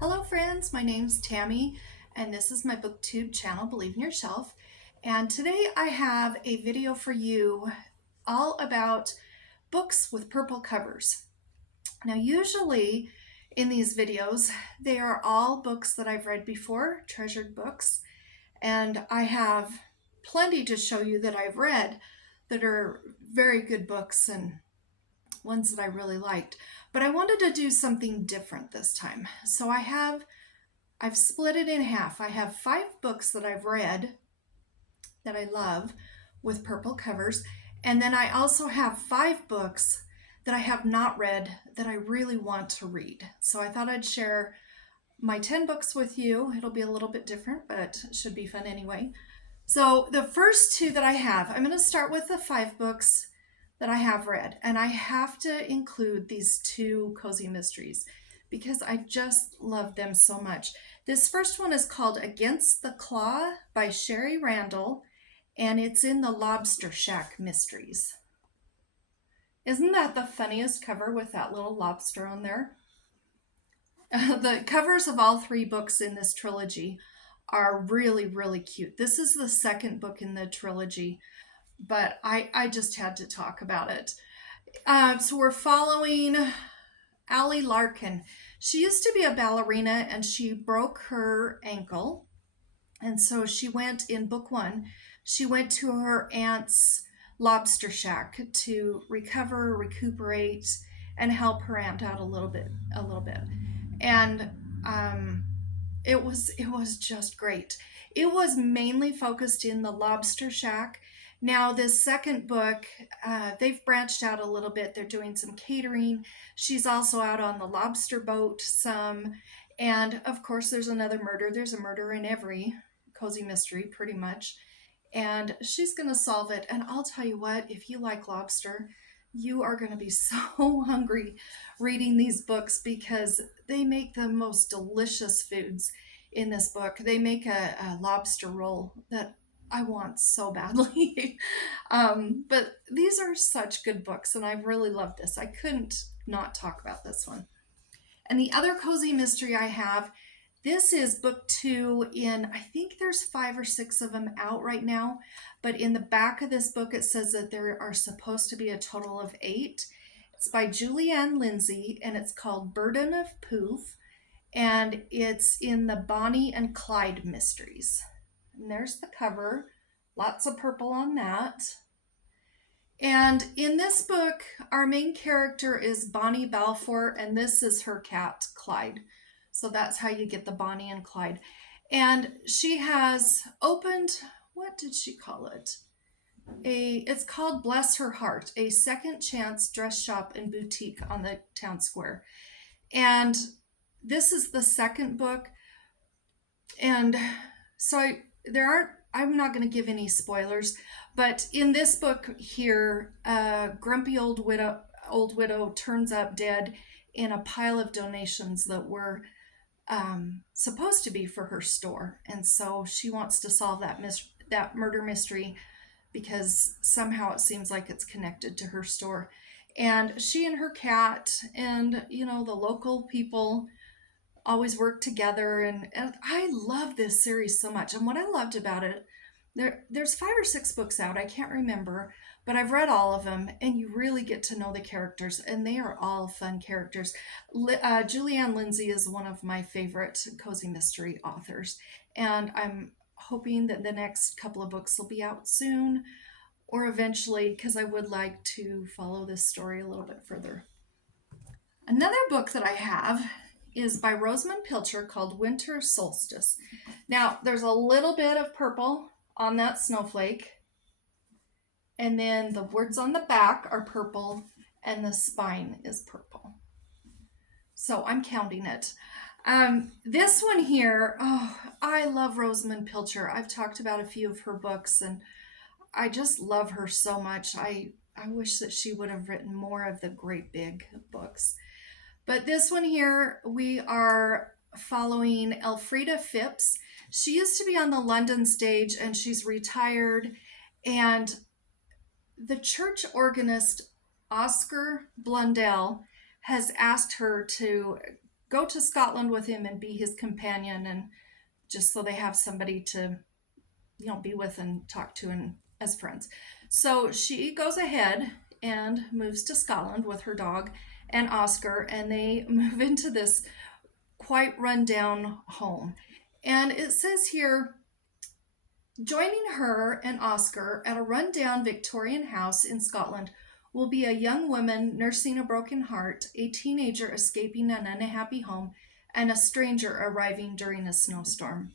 Hello friends, my name's Tammy and this is my booktube channel, Believe in Yourself. And today I have a video for you all about books with purple covers. Now usually in these videos, they are all books that I've read before, treasured books, and I have plenty to show you that I've read that are very good books and ones that I really liked. But I wanted to do something different this time. So I've split it in half. I have 5 books that I've read that I love with purple covers. And then I also have 5 books that I have not read that I really want to read. So I thought I'd share my 10 books with you. It'll be a little bit different, but it should be fun anyway. So the first 2 that I have, I'm going to start with the 5 books that I have read. And I have to include these 2 cozy mysteries because I just love them so much. This first one is called Against the Claw by Shari Randall, and it's in the Lobster Shack Mysteries. Isn't that the funniest cover with that little lobster on there? The covers of all 3 books in this trilogy are really, really cute. This is the second book in the trilogy, but I just had to talk about it. So we're following Allie Larkin. She used to be a ballerina and she broke her ankle. And so she went in book 1, she went to her aunt's lobster shack to recover, recuperate, and help her aunt out a little bit. And it was just great. It was mainly focused in the lobster shack. Now this second book, they've branched out a little bit. They're doing some catering. She's also out on the lobster boat some. And of course there's another murder. There's a murder in every cozy mystery pretty much. And she's going to solve it. And I'll tell you what, if you like lobster, you are going to be so hungry reading these books because they make the most delicious foods in this book. They make a lobster roll that I want so badly. But these are such good books and I really love this. I couldn't not talk about this one. And the other cozy mystery I have, this is book 2 in, I think there's 5 or 6 of them out right now, but in the back of this book it says that there are supposed to be a total of 8. It's by Lindsey and it's called Burden of Poof, and it's in the Bonnie and Clyde mysteries. And there's the cover, lots of purple on that. And in this book, our main character is Bonnie Balfour, and this is her cat, Clyde. So that's how you get the Bonnie and Clyde. And she has opened, what did she call it? It's called Bless Her Heart, a second chance dress shop and boutique on the town square. And this is the second book. And so I'm not going to give any spoilers, but in this book here, a grumpy old widow turns up dead in a pile of donations that were supposed to be for her store. And so she wants to solve that murder mystery because somehow it seems like it's connected to her store. And she and her cat and, the local people always work together, and I love this series so much. And what I loved about it, there's 5 or 6 books out, I can't remember, but I've read all of them, and you really get to know the characters, and they are all fun characters. Lindsey is one of my favorite cozy mystery authors, and I'm hoping that the next couple of books will be out soon or eventually, because I would like to follow this story a little bit further. Another book that I have is by Rosamunde Pilcher called Winter Solstice. Now, there's a little bit of purple on that snowflake, and then the words on the back are purple, and the spine is purple. So I'm counting it. This one here, I love Rosamunde Pilcher. I've talked about a few of her books, and I just love her so much. I wish that she would have written more of the great big books. But this one here, we are following Elfrida Phipps. She used to be on the London stage and she's retired. And the church organist, Oscar Blundell, has asked her to go to Scotland with him and be his companion, and just so they have somebody to, be with and talk to and as friends. So she goes ahead and moves to Scotland with her dog and Oscar, and they move into this quite rundown home. And it says here, joining her and Oscar at a rundown Victorian house in Scotland will be a young woman nursing a broken heart, a teenager escaping an unhappy home, and a stranger arriving during a snowstorm.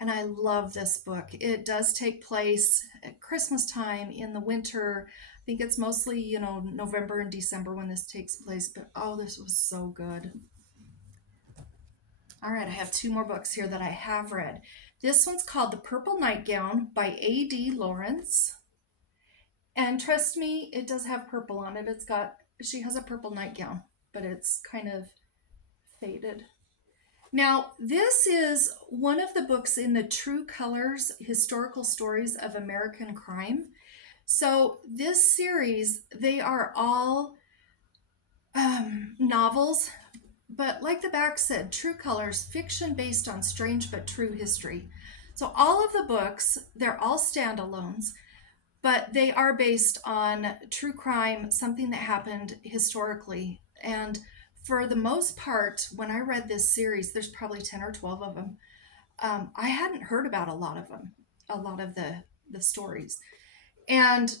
And I love this book. It does take place at Christmas time in the winter. I think it's mostly, November and December when this takes place. But oh, this was so good. All right, I have 2 more books here that I have read. This one's called The Purple Nightgown by A.D. Lawrence. And trust me, it does have purple on it. She has a purple nightgown, but it's kind of faded. Now, this is one of the books in the True Colors Historical Stories of American Crime. So this series, they are all novels, but like the back said, True Colors, fiction based on strange but true history. So all of the books, they're all standalones, but they are based on true crime, something that happened historically. And for the most part, when I read this series, there's probably 10 or 12 of them. I hadn't heard about a lot of the stories. And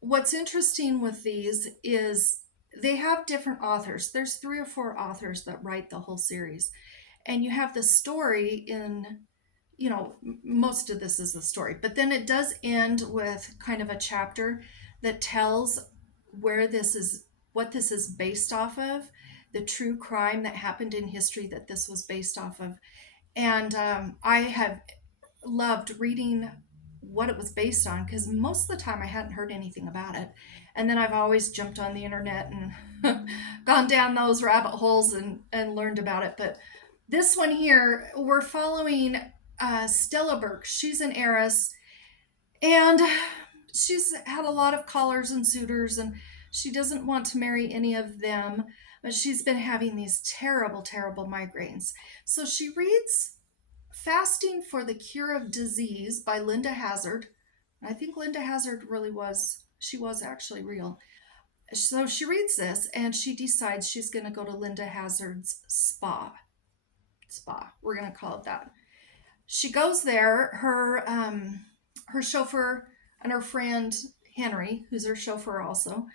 what's interesting with these is they have different authors. There's 3 or 4 authors that write the whole series. And you have the story in, most of this is the story. But then it does end with kind of a chapter that tells what this is based off of, the true crime that happened in history that this was based off of. And I have loved reading what it was based on, because most of the time I hadn't heard anything about it. And then I've always jumped on the internet and gone down those rabbit holes and learned about it. But this one here, we're following Stella Burke. She's an heiress, and she's had a lot of callers and suitors, and she doesn't want to marry any of them. But she's been having these terrible, terrible migraines. So she reads Fasting for the Cure of Disease by Linda Hazard. I think Linda Hazard she was actually real. So she reads this and she decides she's going to go to Linda Hazard's spa. We're going to call it that. She goes there. Her chauffeur and her friend Henry, who's her chauffeur also,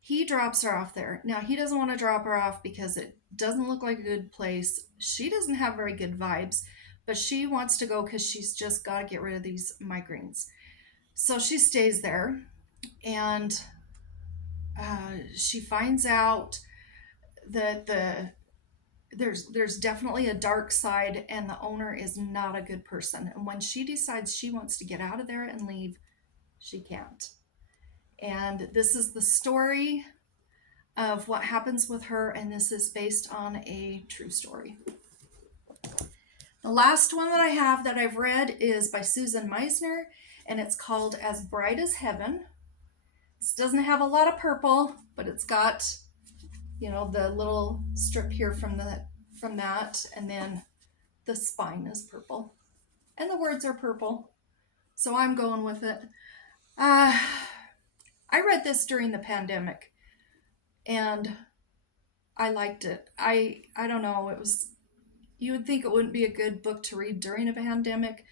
he drops her off there. Now, he doesn't want to drop her off because it doesn't look like a good place. She doesn't have very good vibes, but she wants to go because she's just got to get rid of these migraines. So she stays there, and she finds out that there's definitely a dark side, and the owner is not a good person. And when she decides she wants to get out of there and leave, she can't. And this is the story of what happens with her, and this is based on a true story. The last one that I have that I've read is by Susan Meissner, and it's called As Bright as Heaven. This doesn't have a lot of purple, but it's got, the little strip here from that, and then the spine is purple, and the words are purple. So I'm going with it. I read this during the pandemic, and I liked it. I don't know, you would think it wouldn't be a good book to read during a pandemic,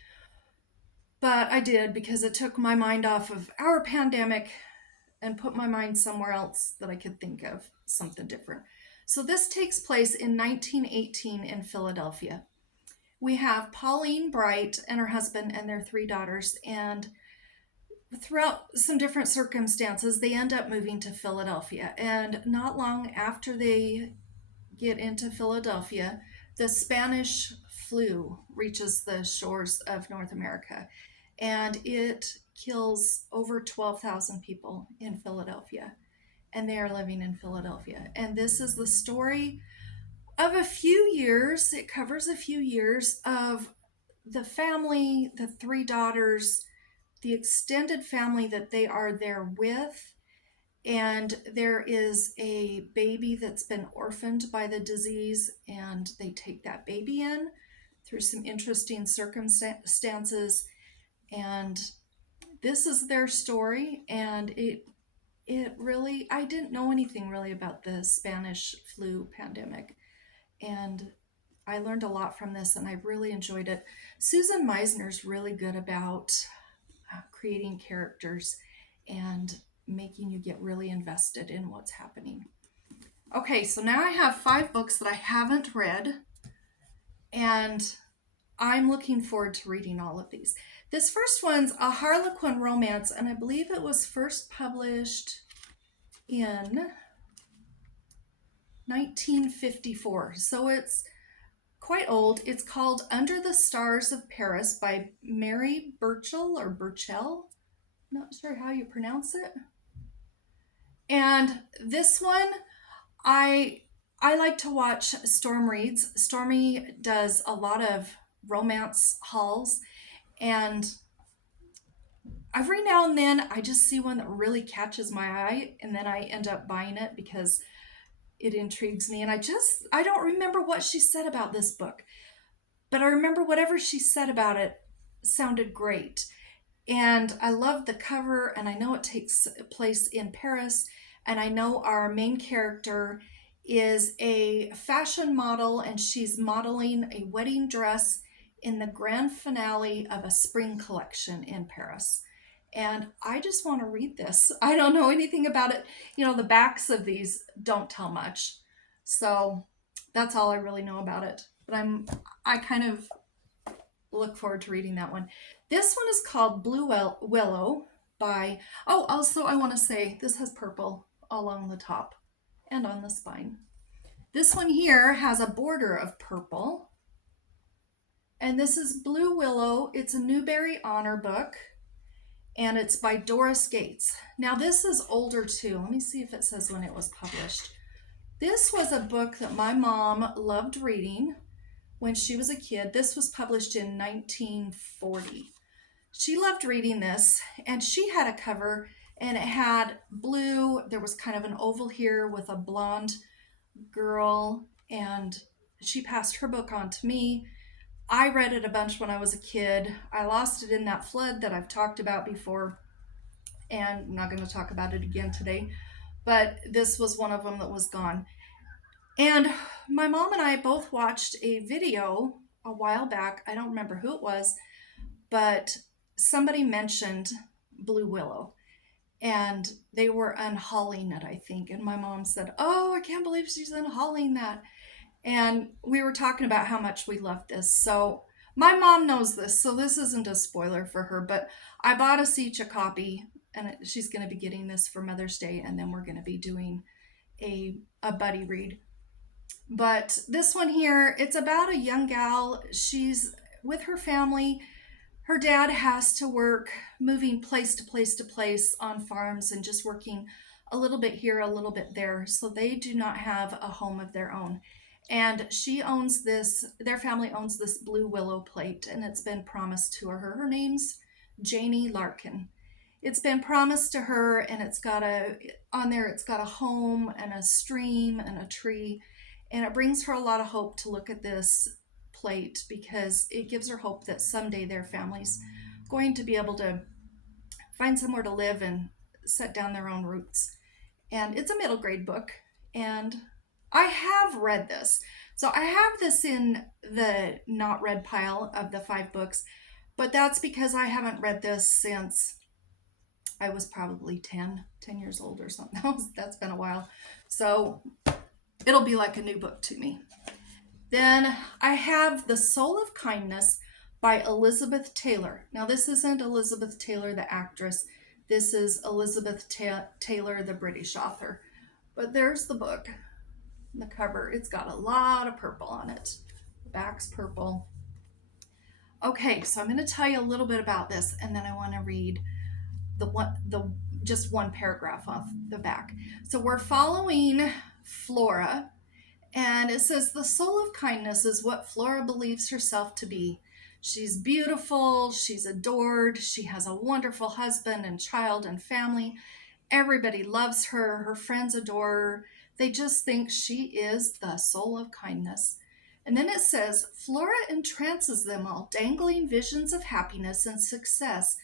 but I did, because it took my mind off of our pandemic and put my mind somewhere else that I could think of something different. So this takes place in 1918 in Philadelphia. We have Pauline Bright and her husband and their 3 daughters, and throughout some different circumstances, they end up moving to Philadelphia. And not long after they get into Philadelphia, the Spanish flu reaches the shores of North America, and it kills over 12,000 people in Philadelphia, and they are living in Philadelphia. And this is the story of a few years. It covers a few years of the family, the 3 daughters, the extended family that they are there with, And there is a baby that's been orphaned by the disease, and they take that baby in through some interesting circumstances. And this is their story, and it really, I didn't know anything really about the Spanish flu pandemic, and I learned a lot from this, and I really enjoyed it. Susan Meissner's really good about creating characters and making you get really invested in what's happening. Okay, so now I have 5 books that I haven't read, and I'm looking forward to reading all of these. This first one's a Harlequin romance, and I believe it was first published in 1954. So it's quite old. It's called Under the Stars of Paris by Mary Burchell or Burchell. Not sure how you pronounce it. And this one, I like to watch Storm reads. Stormy does a lot of romance hauls, and every now and then I just see one that really catches my eye, and then I end up buying it because it intrigues me. And I don't remember what she said about this book, but I remember whatever she said about it sounded great. And I love the cover, and I know it takes place in Paris, and I know our main character is a fashion model, and she's modeling a wedding dress in the grand finale of a spring collection in Paris. And I just want to read this. I don't know anything about it. You know, the backs of these don't tell much. So that's all I really know about it. But I kind of look forward to reading that one. This one is called Blue Willow by, also I want to say this has purple along the top and on the spine. This one here has a border of purple. And this is Blue Willow. It's a Newbery Honor book, and it's by Doris Gates. Now this is older too. Let me see if it says when it was published. This was a book that my mom loved reading when she was a kid. This was published in 1940. She loved reading this, and she had a cover, and it had blue. There was kind of an oval here with a blonde girl, and she passed her book on to me. I read it a bunch when I was a kid. I lost it in that flood that I've talked about before, and I'm not going to talk about it again today, but this was one of them that was gone. And my mom and I both watched a video a while back. I don't remember who it was, but somebody mentioned Blue Willow, and they were unhauling it, I think. And my mom said, "Oh, I can't believe she's unhauling that." And we were talking about how much we loved this. So my mom knows this, so this isn't a spoiler for her, but I bought us each a copy, and she's going to be getting this for Mother's Day, and then we're going to be doing a buddy read. But this one here, it's about a young gal. She's with her family. Her dad has to work moving place to place to place on farms and just working a little bit here, a little bit there. So they do not have a home of their own. And she owns this, their family owns this Blue Willow plate, and it's been promised to her. Her name's Janie Larkin. It's been promised to her, and it's got a home and a stream and a tree. And it brings her a lot of hope to look at this plate, because it gives her hope that someday their family's going to be able to find somewhere to live and set down their own roots. And it's a middle grade book, and I have read this. So I have this in the not read pile of the 5 books, but that's because I haven't read this since I was probably 10 years old or something. That's been a while. So it'll be like a new book to me. Then I have The Soul of Kindness by Elizabeth Taylor. Now this isn't Elizabeth Taylor, the actress. This is Elizabeth Taylor, the British author. But there's the book, the cover. It's got a lot of purple on it. The back's purple. Okay, so I'm going to tell you a little bit about this, and then I want to read just one paragraph off the back. So we're following Flora, and it says, the soul of kindness is what Flora believes herself to be. She's beautiful, she's adored, she has a wonderful husband and child and family, Everybody loves her. Her friends adore her. They just think she is the soul of kindness. And then it says, Flora entrances them all, dangling visions of happiness and success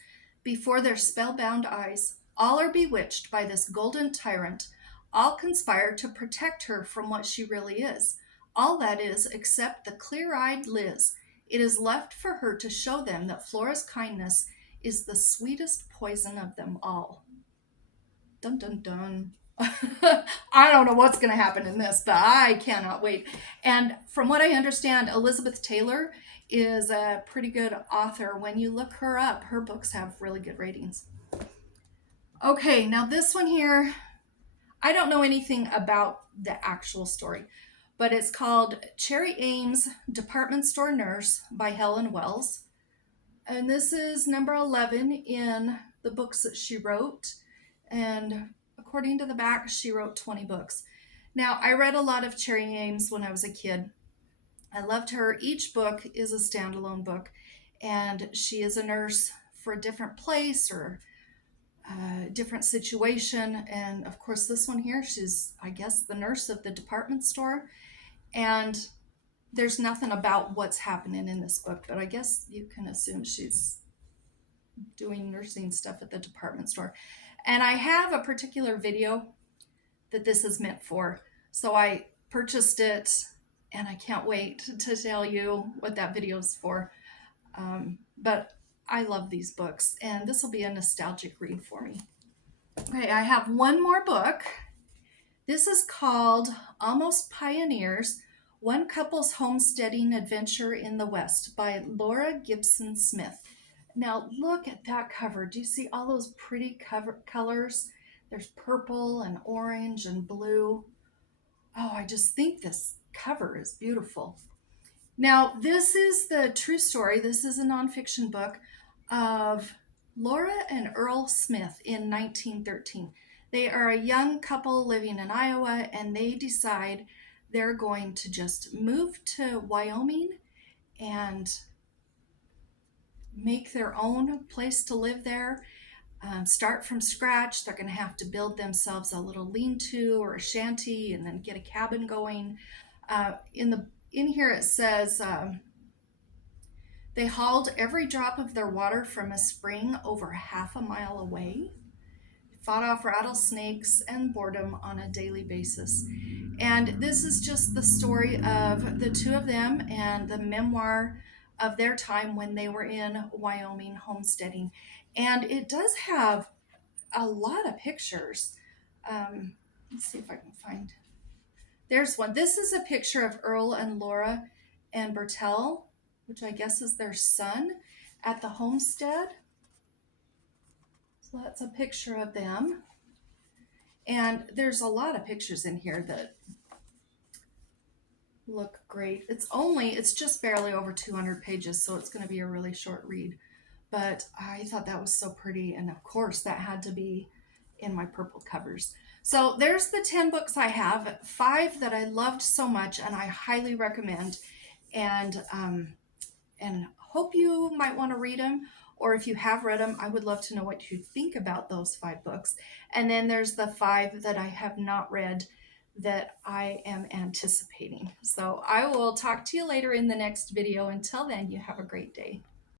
before their spellbound eyes. All are bewitched by this golden tyrant. All conspire to protect her from what she really is. All that is, except the clear-eyed Liz. It is left for her to show them that Flora's kindness is the sweetest poison of them all. Dun dun dun. I don't know what's going to happen in this, but I cannot wait. And from what I understand, Elizabeth Taylor is a pretty good author. When you look her up, her books have really good ratings. Okay, now this one here, I don't know anything about the actual story, but it's called Cherry Ames, Department Store Nurse by Helen Wells. And this is number 11 in the books that she wrote. And according to the back, she wrote 20 books. Now, I read a lot of Cherry Ames when I was a kid. I loved her. Each book is a standalone book, and she is a nurse for a different place or a different situation. And of course, this one here, she's, I guess, the nurse of the department store. And there's nothing about what's happening in this book, but I guess you can assume she's doing nursing stuff at the department store. And I have a particular video that this is meant for. So I purchased it and I can't wait to tell you what that video is for. But I love these books and this will be a nostalgic read for me. Okay, I have one more book. This is called Almost Pioneers, One Couple's Homesteading Adventure in the West by Laura Gibson Smith. Now look at that cover. Do you see all those pretty colors? There's purple and orange and blue. Oh, I just think this cover is beautiful. Now this is the true story. This is a nonfiction book of Laura and Earl Smith in 1913. They are a young couple living in Iowa and they decide they're going to just move to Wyoming and make their own place to live there, start from scratch. They're going to have to build themselves a little lean-to or a shanty and then get a cabin going. In here it says they hauled every drop of their water from a spring over half a mile away, fought off rattlesnakes and boredom on a daily basis. And this is just the story of the two of them and the memoir of their time when they were in Wyoming homesteading. And it does have a lot of pictures. Let's see if I can find. There's one. This is a picture of Earl and Laura and Burchell, which I guess is their son, at the homestead. So that's a picture of them. And there's a lot of pictures in here that look great. It's just barely over 200 pages, so it's going to be a really short read. But I thought that was so pretty, and of course that had to be in my purple covers. So there's the 10 books I have, 5 that I loved so much and I highly recommend, and hope you might want to read them, or if you have read them, I would love to know what you think about those 5 books. And then there's the 5 that I have not read that I am anticipating. So I will talk to you later in the next video. Until then, you have a great day.